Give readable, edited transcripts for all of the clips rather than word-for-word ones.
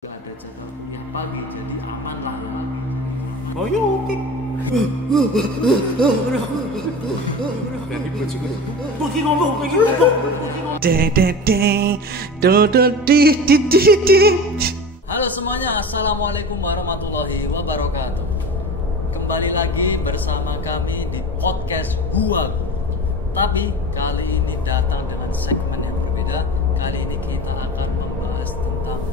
Gak ada jadwal kuliah pagi, jadi aman lah ya. Oh iya oke. Dari bojoku. Bagi ngomong. Halo semuanya, assalamualaikum warahmatullahi wabarakatuh. Kembali lagi bersama kami di podcast Huag. Tapi kali ini datang dengan segmen yang berbeda. Kali ini kita akan membahas tentang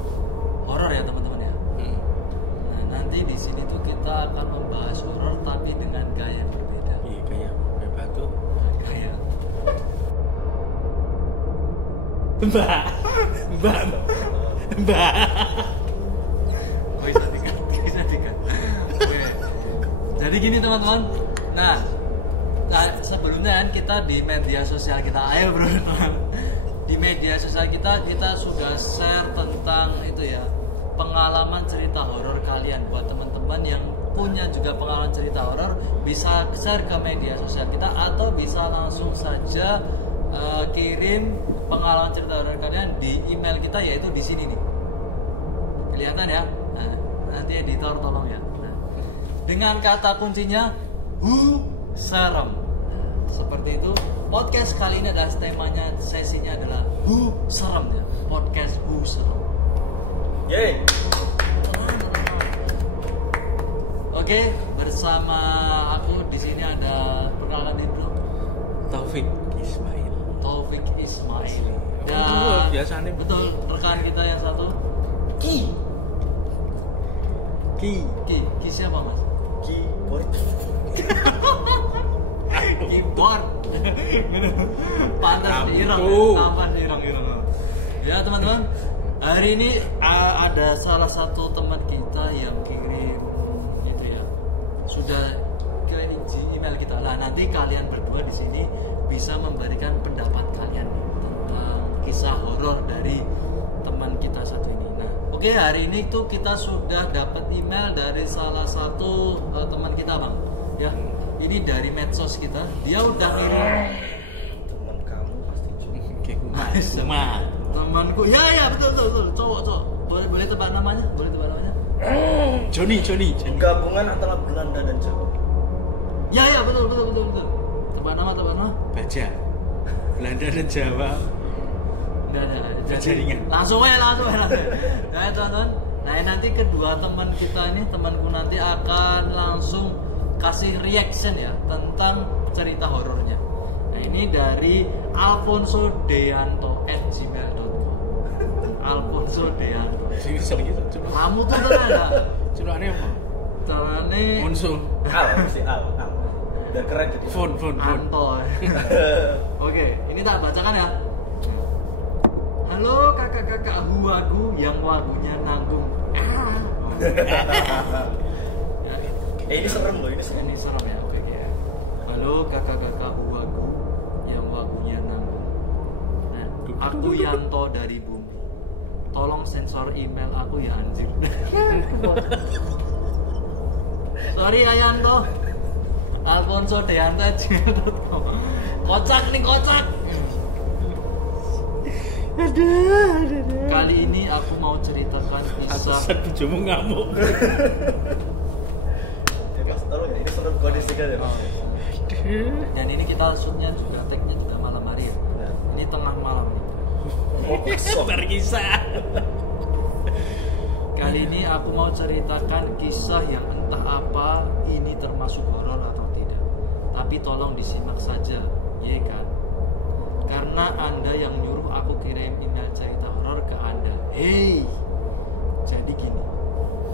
horor ya teman-teman ya. Nah, nanti di sini tuh kita akan membahas horor tapi dengan gaya yang berbeda. Iya kayak batu. Gaya Mbak. bisa dikat. Oke. Jadi gini teman-teman. Nah, sebelumnya kan kita di media sosial kita, ayo bro. Di media sosial kita sudah share tentang itu ya, pengalaman cerita horor kalian. Buat teman-teman yang punya juga pengalaman cerita horor, bisa share ke media sosial kita atau bisa langsung saja kirim pengalaman cerita horor kalian di email kita, yaitu di sini nih. Kelihatan ya? Nah, nanti editor tolong ya. Nah, dengan kata kuncinya serem. Nah, seperti itu. Podcast kali ini adalah temanya, sesinya adalah serem ya. Podcast serem. Yeay. Oke, bersama aku di sini ada, perkenalan diri bro. Taufik Ismail. Dan biasanya betul, rekan kita yang satu Ki siapa mas? Keyboard. Keyboard. Pantas ireng. Ya teman-teman, hari ini ada salah satu teman kita yang kirim itu ya, sudah ke email kita lah. Nanti kalian berdua di sini bisa memberikan pendapat kalian tentang kisah horor dari teman kita satu ini. Nah, oke, hari ini tuh kita sudah dapat email dari salah satu teman kita bang. Ya, ini dari medsos kita. Dia udah ngirim. Teman kamu pasti Cuma temanku. Ya betul. Cowok. Boleh tebak namanya? Johnny. Gabungan antara Belanda dan Jawa. Ya betul. Tebak nama. Baja. Belanda dan Jawa. Udah. Jaringan. Langsung aja. Nah, teman-teman. Nah, nanti kedua teman kita ini, temanku nanti akan langsung kasih reaction ya tentang cerita horornya. Nah, ini dari Alfonso Deanto @gmail.com. Alfonso Deanto. Serius gitu. Kamu tuh ada. Celokane apa? Carane Monsul. Al. Udah keren jadi. Phone. Anto. Oke, ini tak bacakan ya. Halo kakak-kakak huagu yang wagunya nanggung. Ini serem loh, Ini serem ya, oke ya. Halo kakak-kakak huagu yang wagunya nanggung. Nah, aku Yanto dari bumi. Tolong sensor email aku ya anjir. Sorry ya Yanto. Alfonso Deanto @gmail.com. Kocak. Kali ini aku mau ceritakan kisah. Aku bojomu ngamuk. Tolong ya, ini serem kode sekali ya. Dan ini kita shootnya juga, tag-nya juga malam hari ya. Ini tengah malam nih. Berkisah. Kali ini aku mau ceritakan kisah yang entah apa ini termasuk horor atau tidak. Tapi tolong disimak saja, ya kan? Karena Anda yang nyuruh aku kirim email cerita horor ke Anda. Hey, jadi gini,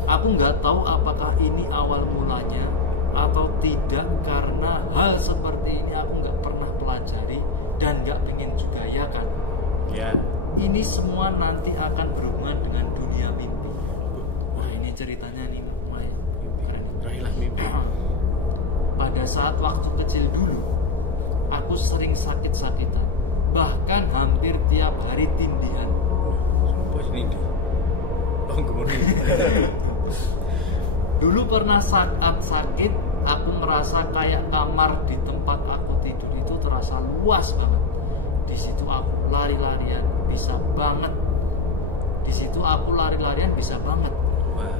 aku nggak tahu apakah ini awal mulanya atau tidak, karena hal seperti ini aku nggak pernah pelajari dan nggak pengen juga, ya kan? Ya. Ini semua nanti akan berhubungan dengan dunia mimpi. Nah, ini ceritanya nih, lumayan keren. Raihlah mimpi. Pada saat waktu kecil dulu, aku sering sakit-sakitan, bahkan hampir tiap hari tindihan. Bos ini. Dulu pernah saat sakit, aku merasa kayak kamar di tempat aku tidur itu terasa luas banget. Di situ aku lari-larian, bisa banget Di situ aku lari-larian bisa banget. Wah.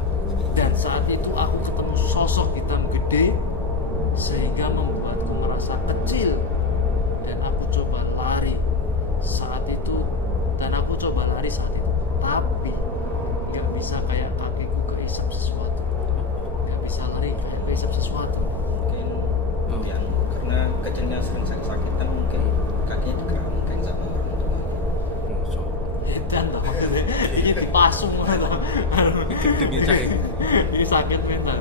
Dan saat itu aku ketemu sosok hitam gede sehingga membuatku merasa kecil. Dan aku coba lari saat itu. Tapi nggak bisa kayak kakiku keisap sesuatu. Nggak bisa lari kayak keisap sesuatu. Mungkin yang karena kecilnya sering sakit-sakitan mungkin kakinya digerak mungkin sama orang tua. Edan toh. Ini dipasung toh. Gedenya cahaya. Ini sakit mental.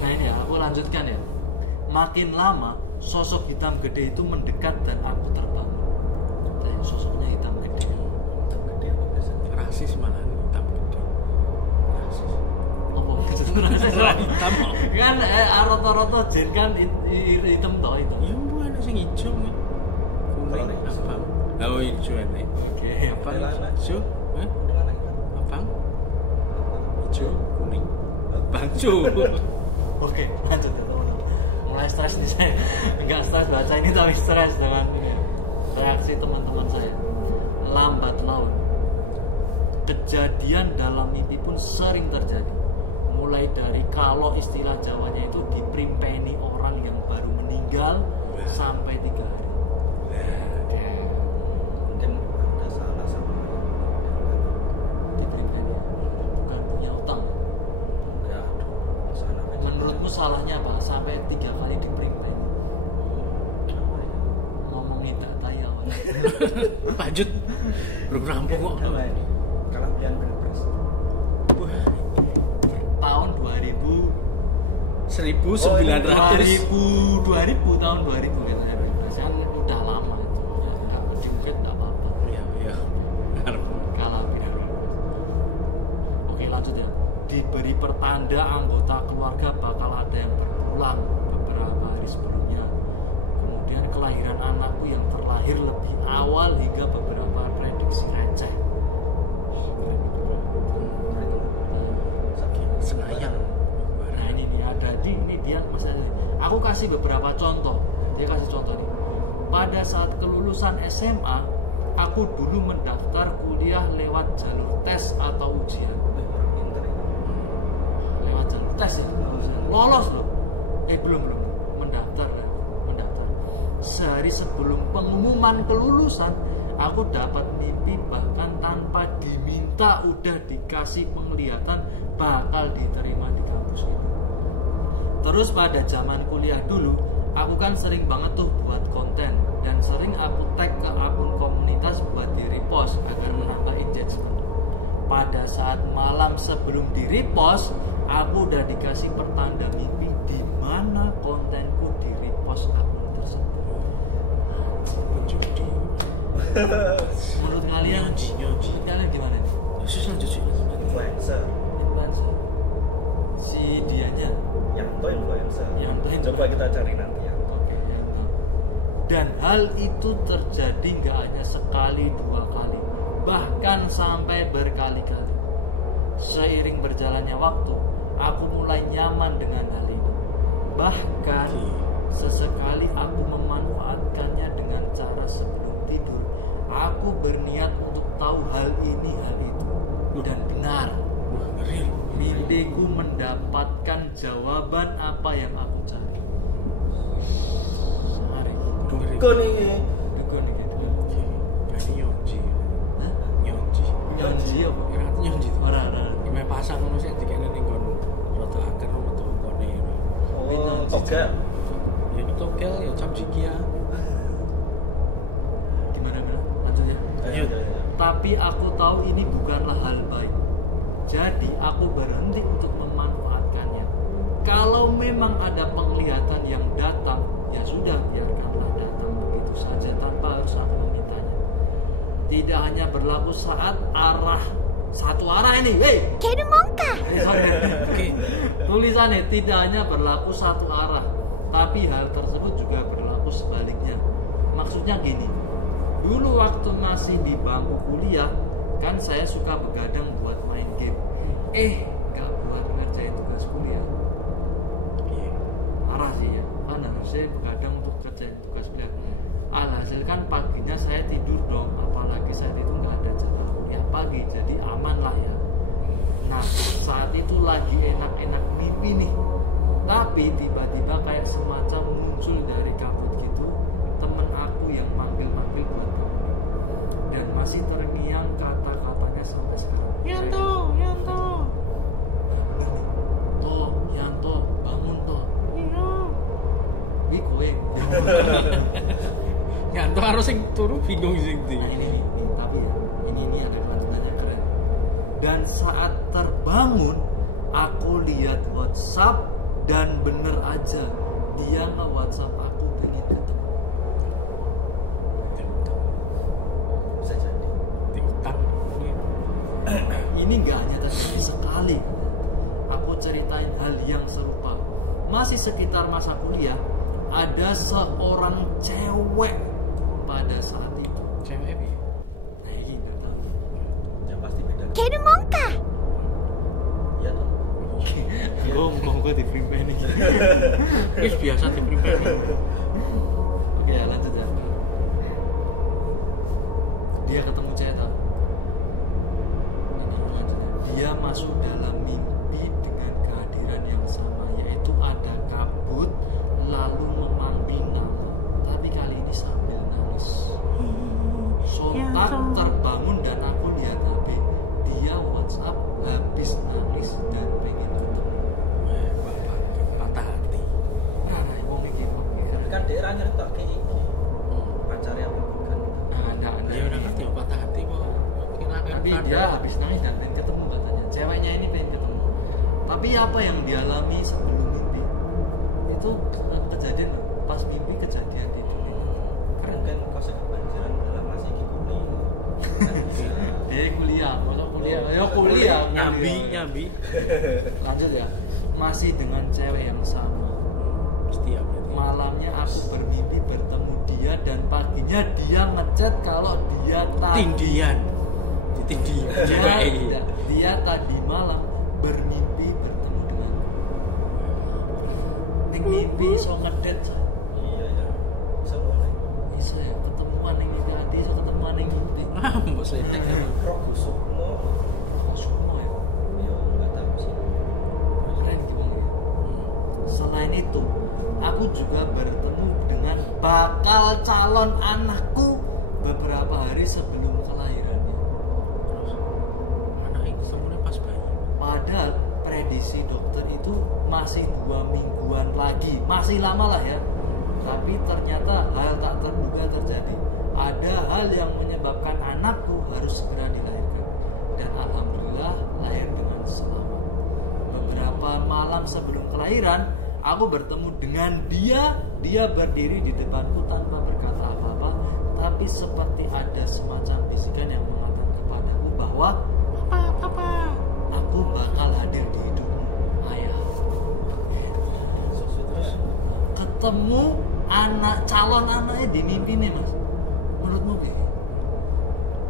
Nah ini ya, aku lanjutkan ya. Makin lama sosok hitam gede itu mendekat dan aku terbangun. Dan sosoknya hitam gede. Hitam gede apa biasanya? Rasis malah hitam gede. Rasis. Apa maksudnya rasis? Hitam kok. Kan roto-roto jen kan hitam toh itu. Ya bukan sing hijau nih. Kuning abang. Oh hijau nih. Oke. Abang hijau. Hah? Abang hijau kuning. Abang cu. Oke, lanjut ya teman-teman. Mulai stres nih saya. Enggak stres baca ini tapi stres dengan ini. Reaksi teman-teman saya. Lambat laun. Kejadian dalam mimpi pun sering terjadi. Mulai dari kalau istilah Jawanya itu diprimpeni orang yang baru meninggal sampai 3 hari. Mungkin ada salah sama Diprimpeni. Bukan punya utang. enggak sana aja. Menurutmu salahnya apa? Sampai 3 kali diprimpeni. Apa ya? Ngomongin data ya. Lanjut. Belum rampung kok. Apa ini? Kalapian pilpres. Wah, Tahun 2000 1900. 2000 tahun 2000 gitu ya. Kan udah lama itu. Enggak diungkit enggak apa-apa. Iya, iya. Harap. Kalah biar. Oke, lanjut ya. Diberi pertanda anggota keluarga bakal ada yang berpulang beberapa hari sebelumnya. Kemudian kelahiran anakku yang terlahir lebih awal hingga beberapa prediksi receh. Senayan. Nah ini nih ada ini dia masalah. Aku kasih beberapa contoh. Dia kasih contoh nih. Pada saat kelulusan SMA, aku dulu mendaftar kuliah lewat jalur tes atau ujian. Orang pintar ya. Lewat jalur tes ya. Lolos loh. Belum mendaftar. Sehari sebelum pengumuman kelulusan, aku dapat mimpi bahkan tanpa diminta udah dikasih penglihatan bakal diterima di kampus itu. Terus pada zaman kuliah dulu, aku kan sering banget tuh buat konten dan sering aku tag ke akun komunitas buat di repost agar menambah engagement. Pada saat malam sebelum di repost, aku udah dikasih pertanda mimpi di mana kontenku di repost akun tersebut. Penjudi. Menurut kalian, Nyonji. menurut kalian gimana nih? Terus lanjut sih. Influencer. Influencer. Si dianya Yang itu influencer. Yang itu Coba kita cari nanti ya. Oke, dan hal itu terjadi nggak hanya sekali 2 kali, bahkan sampai berkali-kali. Seiring berjalannya waktu, aku mulai nyaman dengan hal ini. Bahkan sesekali aku memanfaatkannya dengan cara sebelum tidur. Aku berniat untuk tahu hal ini, hal itu, dan benar. Wah, ngeri. Mimpiku mendapatkan jawaban apa yang aku cari. Sehari. Dukun ini. Dukun gitu. Berarti nyonji. Hah? Nyonji. Nyonji apa? Ya kan nyonji. Ora. Gimana pasang ngono sih dikene ning kon rada aker metu kone. Oh, toga. Ya tokel ya jam sikia. Gimana? Lanjut ya. Ayo. Tapi aku tahu ini bukanlah hal baik. Jadi aku berhenti untuk memanfaatkannya. Kalau memang ada penglihatan yang datang, ya sudah biarkanlah datang begitu saja tanpa harus aku memintanya. Tidak hanya berlaku saat satu arah ini, hey. Oke. Tulisannya tidak hanya berlaku satu arah, tapi hal tersebut juga berlaku sebaliknya. Maksudnya gini, dulu waktu masih di bangku kuliah, kan saya suka begadang buat main game. Gak buat ngerjain tugas kuliah. Parah sih ya, kan harusnya begadang untuk kerjain tugas kuliah. Alhasil kan paginya saya tidur dong, apalagi saat itu nggak ada jadwal kuliah. pagi, jadi aman lah ya. Nah saat itu lagi enak-enak mimpi nih, tapi tiba-tiba kayak semacam muncul dari kabut gitu temen aku yang manggil-manggil buat bangun, dan masih terngiang kata-katanya sampai sekarang. Yanto Yanto, bangun toh. iya Wih kowe. Yanto harus sing turu bingung sing ndi. Nah, ini tapi ya, ini ada kelanjutannya keren. Dan saat terbangun, aku lihat WhatsApp dan bener aja dia nge-WhatsApp aku pengen ketemu. Bisa jadi. Diutang. Ini nggak hanya terjadi sekali. Aku ceritain hal yang serupa. Masih sekitar masa kuliah, ada seorang cewek pada saat itu. Cewek piye? Nah ini nggak tahu. Ya pasti beda. 개르몬가 Iya toh. Gue di prepare nih. Wis biasa di prepare. Oke, lanjut ya. Dia ketemu cewek tau. Ini lanjutnya. Dia masuk dalam mimpi dengan kehadiran yang sama, yaitu ada kabut lalu memanggil nama, tapi kali ini sambil nangis. Sontak terbangun dan aku lihat HP. Dia WhatsApp habis nangis dan pengen ketemu. Patah hati. Nah, wong iki kok ya. Kan daerah nyeritak kayak iki. Pacarnya apa bukan? Ya udah ngerti patah hati kok. Tapi dia habis nangis dan pengen ketemu katanya. Ceweknya ini pengen ketemu. Tapi apa yang dialami sebelum mimpi itu kejadian pas mimpi kejadian itu. Kan kan kau kebanjiran dalam masih iki kuning. Dia kuliah, kalau kuliah, ya kuliah. nyambi. Lanjut ya. Masih dengan cewek yang sama. Setiap berarti. Malamnya aku bermimpi bertemu dia dan paginya dia ngechat kalau dia Tindian. Ditindian. Cewek. dia tadi malam bermimpi bertemu denganku. Ning mimpi iso ngedet. Iya ya. Seru nih. Iso ya ketemuan ning mimpi ati, iso ketemuan ning mimpi. Ah, mbok setek. Rok busuk lo. Semua ya. Yo enggak tahu sih. Keren gimana ya. Selain itu, aku juga bertemu dengan bakal calon anakku beberapa hari sebelum kelahirannya. Terus anak itu semuanya pas bayi. Padahal prediksi dokter itu masih 2 mingguan lagi, masih lama lah ya. Tapi ternyata hal tak terduga terjadi. Ada hal yang menyebabkan anakku harus segera dilahirkan, dan alhamdulillah lahir dengan selamat. Beberapa malam sebelum kelahiran, aku bertemu dengan dia. Dia berdiri di depanku tanpa berkata apa-apa, tapi seperti ada semacam bisikan yang mengatakan kepadaku bahwa Papa. aku bakal hadir di hidupmu, ayah. Terus Ketemu calon anaknya di mimpi nih mas. Menurutmu Bi?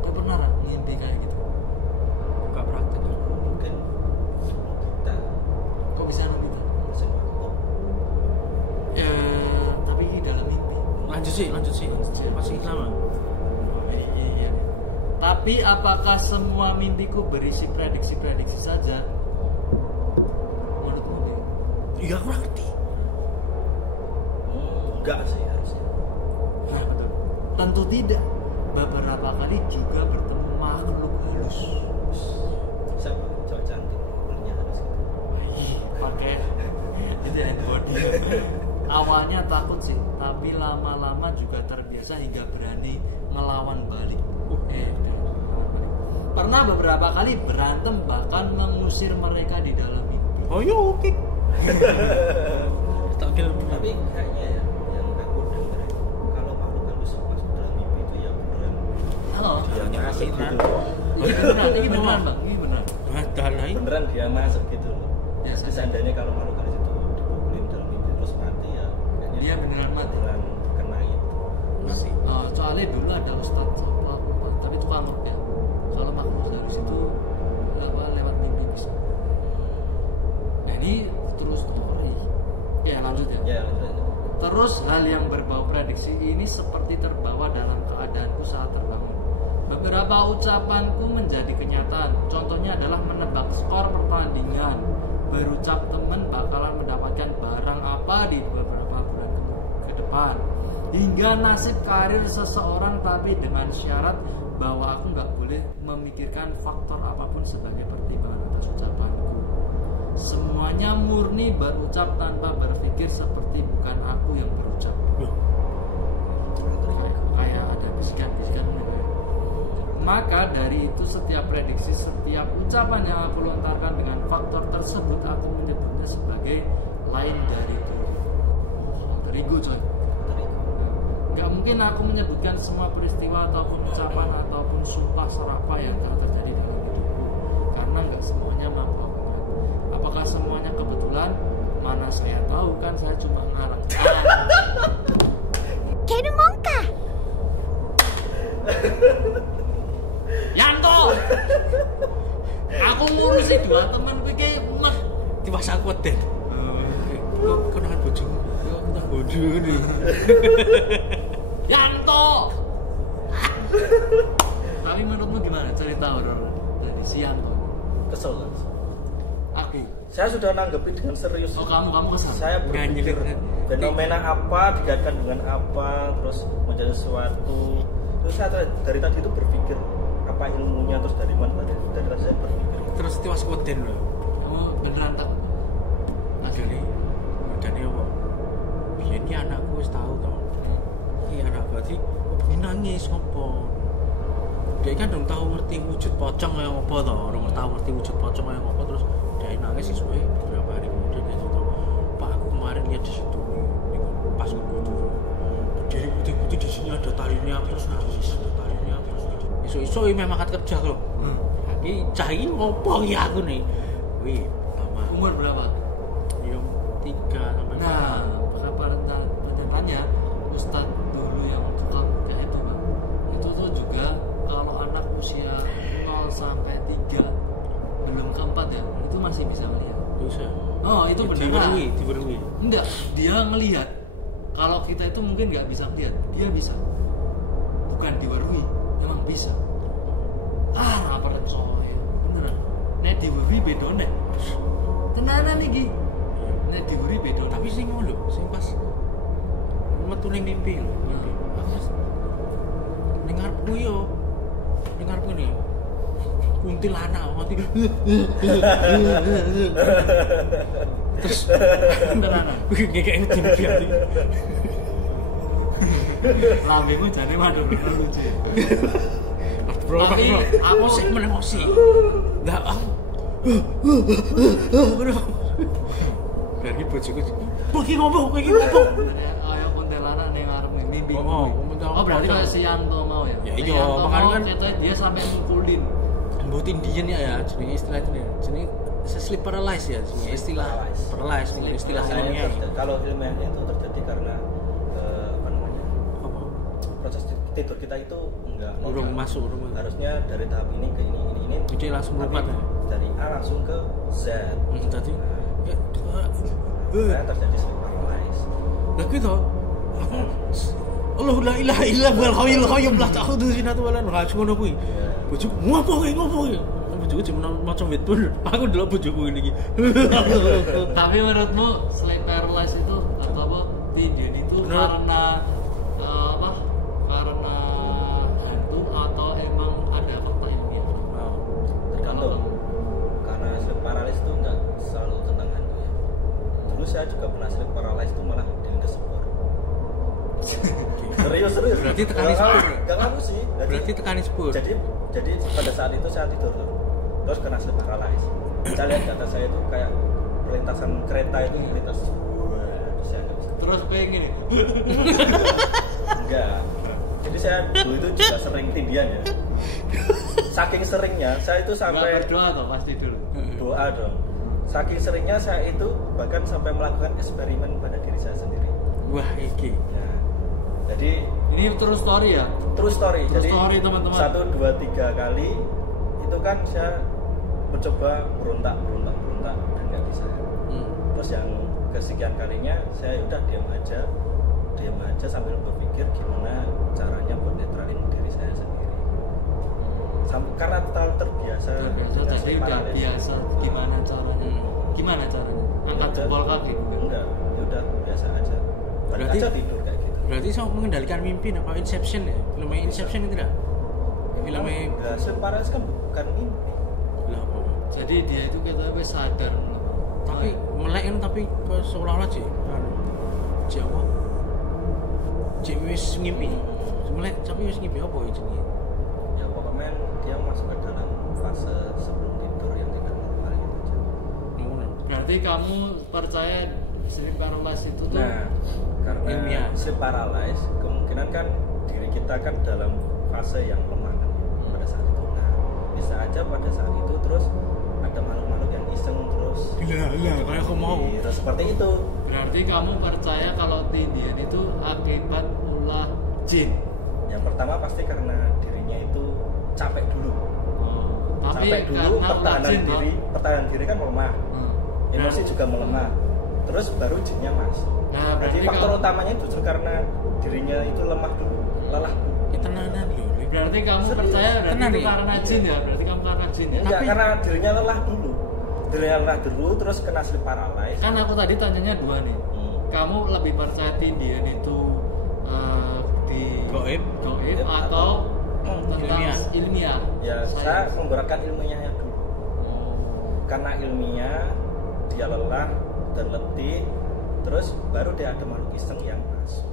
Kau pernah nggak mimpi kayak gitu? Buka praktek. mungkin kita Kok bisa gitu? semua kok Ya, tapi ini dalam mimpi. Lanjut sih. Masih lama. Iya. Tapi apakah semua mimpiku berisi prediksi-prediksi saja? Menurutmu Bi? Iya, aku ngerti. enggak sih harusnya. Nah, betul. Tentu tidak. Beberapa kali juga bertemu makhluk halus. Siapa cowok cantik punya harus gitu. Pakai itu handbody. Awalnya takut sih, tapi lama-lama juga terbiasa hingga berani ngelawan balik. Pernah beberapa kali berantem, bahkan mengusir mereka di dalam mimpi. Oh iya, oke. Tak kira. Tapi kayaknya ya yang aku dengar kalau makhluk halus masuk dalam mimpi itu ya beneran Halo. dia masuk gitu. Ini beneran bang, ini beneran. Ada lain. Beneran dia masuk gitu loh. Biasa. Jadi seandainya kalau makhluk halus itu dipukulin dalam mimpi terus mati ya kayaknya Dia beneran mati. beneran kena itu. Masih. Soalnya dulu ada ustadz apa, tapi itu kamar ya. Kalau makhluk halus itu lewat mimpi bisa. Nah ini terus story. Ya lanjut ya. Ya lanjut. Terus hal yang berbau prediksi ini seperti terbawa dalam keadaanku saat terbangun. Beberapa ucapanku menjadi kenyataan. Contohnya adalah menebak skor pertandingan, berucap teman bakalan mendapatkan barang apa di beberapa bulan ke depan, hingga nasib karir seseorang, tapi dengan syarat bahwa aku nggak boleh memikirkan faktor apapun sebagai pertimbangan atas ucapanku. Semuanya murni berucap tanpa berpikir, seperti bukan aku yang berucap. Kayak ada bisikan-bisikan. Maka dari itu setiap prediksi, setiap ucapan yang aku lontarkan dengan faktor tersebut, aku menyebutnya sebagai lain dari dulu. Alter ego coy. Gak mungkin aku menyebutkan semua peristiwa ataupun ucapan ataupun sumpah serapah yang telah terjadi dalam hidupku, karena gak semuanya mampu aku ingat. Apakah semuanya kebetulan? Mana saya tahu, kan saya cuma ngarang. Kerumonka. Yanto, aku ngurusi 2 teman iki mah Tiwas aku deh. Kok kenangan bojomu? Kok entah bojo nih. Yanto. Tapi menurutmu gimana cerita horor dari si Yanto? Kesel. Oke. Saya sudah nanggepin dengan serius. Oh, kamu kesal. Saya berpikir Ganjil. fenomena apa dikaitkan dengan apa, terus menjadi sesuatu. Terus saya dari tadi itu berpikir apa ilmunya, terus dari mana tadi saya berpikir. Terus tiwas koden lho. Kamu beneran tak? Magane apa? Biyen iki anakku wis tau to. Iki anak berarti nangis ngopo? Dia kan dong tahu ngerti wujud pocong kayak apa to, orang tahu ngerti wujud pocong kayak apa, terus dia nangis sisuwe beberapa hari kemudian dia cerita, Pak aku kemarin lihat di situ nih pas kudu berdiri putih-putih di sini ada talinya, terus nangis ada talinya, terus iso-iso memang akad kerja kok. Iki cah iki ngopo ya aku nih. Wih, lama. Umur berapa? Ya 3 sampai 4. Nah, pernyataannya Ustadz dulu yang tukang kayak itu Pak, itu tuh juga kalau anak usia 0 sampai 3 belum ke 4 ya, itu masih bisa melihat. Bisa. Oh, itu beneran. Diberui. Enggak, dia ngelihat. Kalau kita itu mungkin nggak bisa lihat, dia bisa. Bukan diwarui, emang bisa. Apa percaya? Beneran. Nek diwarui bedone. Tenanan iki. Nek diwarui bedone. Tapi sing ngono lho, sing pas metu ning mimpi lho, mimpi. Aku ning ngarepku yo. Ning ngarepku nih. Kuntilanak ngerti. Terus Tenanan. ngekek mimpi ati. Lambemu jane waduh lucu. Bro, Tapi aku sih emosi. Enggak aku. Dari bojoku. Pergi ngomong. Kayak kuntilanak ning ngarep mimpi. Oh, berarti kayak si Yanto mau ya? Ya, Si iya, Yanto makanya mau kan- ceritanya dia sampai mukulin. Mboten diyen ya jenenge istilah itu ya. Jenenge sleep paralysis ya, jenenge istilah paralysis dengan istilah ilmiah. Kalau ilmiahnya itu terjadi karena apa namanya? Apa? Proses tidur kita itu enggak Urung normal. masuk. Harusnya dari tahap ini ke ini. Jadi langsung Tapi lompat ya. dari A langsung ke Z. Tadi ya Nah, terjadi sleep paralysis. lah gitu. Aku Allah la ilaha illa huwal hayyul qayyum la ta'khudhuhu sinatun wa la nawm. Ngono kuwi. Bojoku ngopo kowe? Bojoku cuma maca witpun. Aku ndelok bojoku ngene iki. Tapi menurutmu sleep paralysis itu atau apa? Tidur itu karena apa? Karena hantu atau emang ada fakta ilmiah? Tergantung. Karena sleep paralysis itu enggak selalu tentang hantu ya. Dulu saya juga pernah sleep paralysis itu malah disebor. Serius. Berarti tekani sepur. Enggak ngaku sih. Berarti tekani sepur. Jadi pada saat itu saya tidur tuh. Terus kena sleep paralysis. Saya lihat di atas saya itu kayak perlintasan kereta itu melintas. Terus saya nggak bisa. Terus kayak gini. Enggak. Jadi saya dulu itu juga sering tindian ya. Saking seringnya saya itu Enggak sampai berdoa toh pas tidur. doa dong. Saking seringnya saya itu bahkan sampai melakukan eksperimen pada diri saya sendiri. Wah, iki. Nah, jadi Ini true story ya? true story. True Jadi story, teman-teman. 1, 2, 3 kali itu kan saya mencoba berontak dan nggak bisa. Terus yang kesekian kalinya saya udah diam aja sambil berpikir gimana caranya buat netralin diri saya sendiri. karena terlalu terbiasa dengan jadi sleep udah paralysis. biasa. Gimana caranya angkat jempol kaki Enggak, ya udah biasa aja. Berarti aja tidur kayak gitu. Berarti so mengendalikan mimpi apa Inception ya? Filmnya Inception itu enggak? Filmnya Enggak, sleep paralysis kan bukan mimpi. lah apa? jadi dia itu kita wis sadar Tapi melek kan tapi seolah-olah sih cik apa? Cik wis ngimpi. Melek tapi wis ngimpi apa ya jenenge? Ya pokoknya dia masuk ke dalam fase sebelum tidur yang tidak normal gitu aja. Ngono. berarti kamu percaya sleep paralysis itu tuh Nah, karena Ilmiah. sleep paralysis kemungkinan kan diri kita kan dalam fase yang lemah kan, pada saat itu. Nah, bisa aja pada saat itu terus ada makhluk-makhluk yang iseng terus Iya, kayak aku mau. terus seperti itu. berarti kamu percaya kalau tindian itu akibat ulah jin. Yang pertama pasti karena dirinya itu capek dulu. Tapi Capek dulu, karena ulah pertahanan jin, pertahanan diri kan melemah. Emosi juga melemah. Terus baru jinnya masuk. Nah, Jadi berarti faktor kamu- utamanya justru karena dirinya itu lemah dulu, lelah dulu. Ya tenanan lho. berarti kamu Serius? percaya berarti Tenang itu ya? karena jin ya, berarti kamu karena jin ya. Enggak, Tapi- karena dirinya lelah dulu. Dirinya lelah dulu terus kena sleep paralysis. Kan aku tadi tanyanya dua nih. Kamu lebih percaya tindian itu di Gaib? gaib Gaib atau tentang ilmiah? ilmiah? Ya, saya menggunakan ilmiahnya dulu. Oh. Karena ilmiah dia lelah dan letih, terus baru dia ada makhluk iseng yang masuk.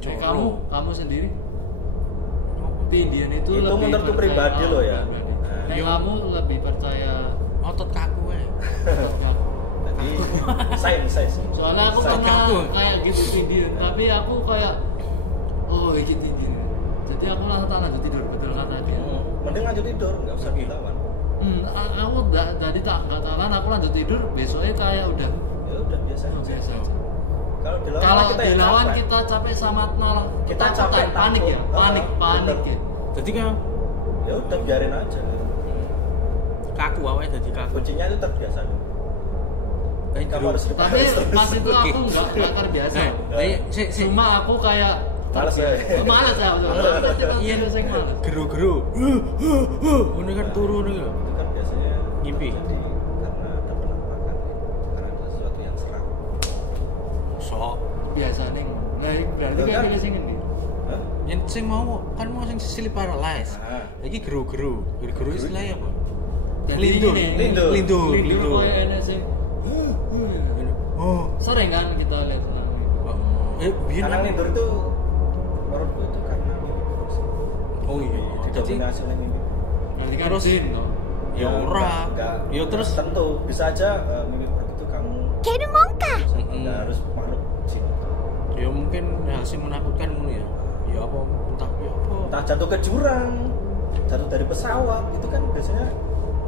Coro. Kamu sendiri tindian itu Itu lebih menurutku percaya- pribadi loh ya. pribadi. Nah. Nah, Yo. kamu lebih percaya Otot kaku ya. Jadi sains. soalnya aku Saya pernah kaku. kayak gitu tindian, tapi aku kayak oh ini tindian. Jadi aku langsung tak lanjut tidur, betul kata dia. Mending lanjut tidur, nggak usah dilawan. Aku tadi nggak tahan, aku lanjut tidur, besoknya kayak udah Ya udah biasa aja. biasa aja. Kalau dilawan Kalau kita yang dilawan capek. kita capek sama malah Kita ketakutan, capek, panik ya, takut. panik Bener. ya. Jadi kan Ya udah biarin aja. kaku awalnya jadi kaku. Kuncinya itu terbiasa dulu. Kamu harus Tapi pas itu aku nggak terbiasa. Cuma aku kayak Males ya. Males ya, iya sing males. Geru-geru. Ngono kan turu ngono ya. Itu kan biasanya Ngimpi. terjadi karena ada penampakan, karena ada sesuatu yang seram. Sok. Biasa nih. Nah, berarti Betul kayak kan? pilih sing endi? Hah? Yang sing mau kan mau sing sleep paralysis. Nah. Iki geru-geru. Geru-geru istilahnya apa? Jadi Lindur. ini, Lindur. Lindur. Lindur koyo enek sing Oh. sering kan kita lihat nang itu. Biyen Karena aku- tidur itu menurutku itu karena mimpi buruk sih. Oh iya. Jadi Didominasi oleh mimpi buruk. Berarti kan Terus- jin toh. ya ora. Enggak. Ya terus tentu bisa aja mimpi buruk itu kamu nggak harus makhluk jin. ya mungkin hasil menakutkan ngono ya. Ya apa entah ya apa. Entah jatuh ke jurang, jatuh dari pesawat, itu kan biasanya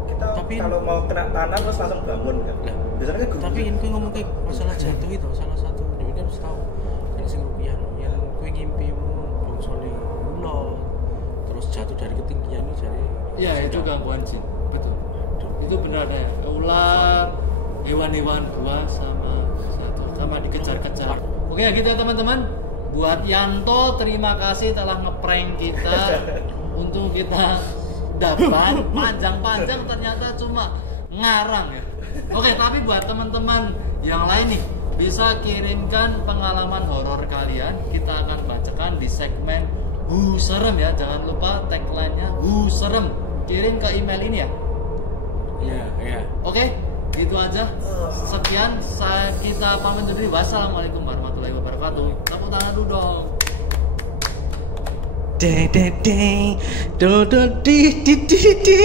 kita Tapi- kalau mau kena tanah terus langsung bangun kan. Lah, Biasanya kan tapi yang kowe ngomong kayak masalah jatuh itu salah satu dia kan harus tahu kan sing rupiah yang kowe ngimpimu bongsone ulo terus jatuh dari ketinggian itu jadi Iya, itu gangguan jin. Betul. Itu benar ya. Ular, hewan-hewan buas sama dikejar-kejar. Oke, gitu ya teman-teman. Buat Yanto, terima kasih telah ngeprank kita untuk kita dapat panjang-panjang ternyata cuma ngarang ya. Oke, tapi buat teman-teman yang lain nih bisa kirimkan pengalaman horor kalian. Kita akan bacakan di segmen Hu Serem ya. Jangan lupa tagline-nya Hu Serem. Kirim ke email ini ya. iya. Oke, gitu aja. Sekian, kita pamit dulu. Wassalamualaikum warahmatullahi wabarakatuh. Tepuk tangan dulu dong. De de de do do di di di di